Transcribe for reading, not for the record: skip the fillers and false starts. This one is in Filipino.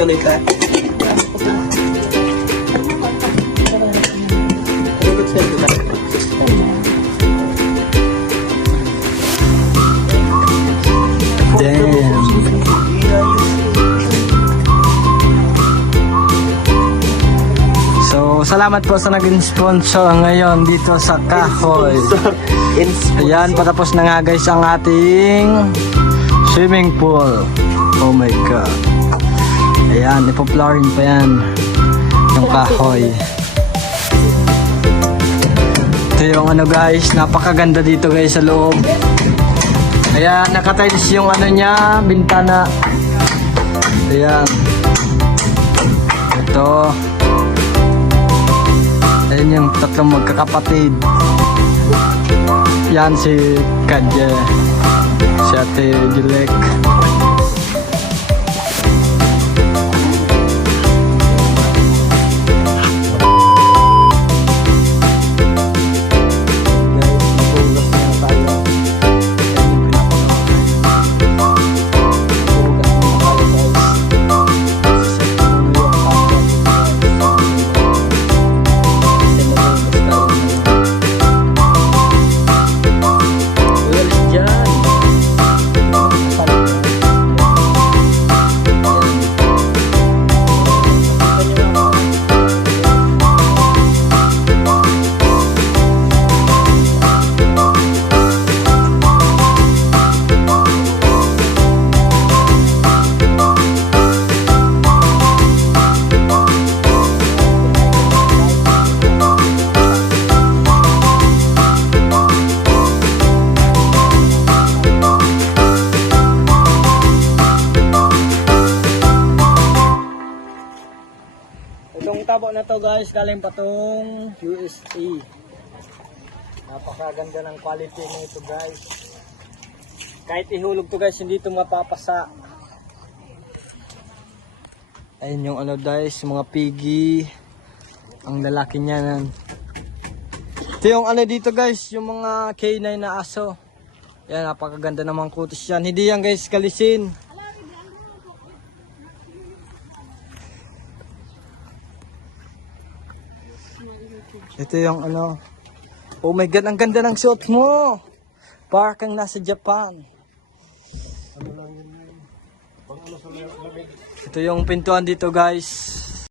tuloy ka. Damn. So, salamat po sa naging sponsor ngayon dito sa Kahoy. Ayan, patapos na nga guys ang ating swimming pool. Oh my god. Ayan, ipoplorin pa yan ng Kahoy. Ito yung ano guys, napakaganda dito guys sa loob. Ayan, nakatiles yung ano niya, bintana. Ayan. Ito. Ayan yung tatlong magkakapatid. Yan si Kadje, si Ate Julek. Itong tabo na to guys, galing pa tong USA. Napakaganda ng quality na ito guys. Kahit ihulog to guys, hindi ito mapapasa. Ayun yung ano guys, mga piggy. Ang lalaki niya. Ito yung ano dito guys, yung mga K9 na aso. Yan, napakaganda namang kutis yan. Hindi yan guys kalisin. Ito yung ano. Oh my god, ang ganda ng suot mo. Parang kang nasa Japan. Ito yung pintuan dito guys.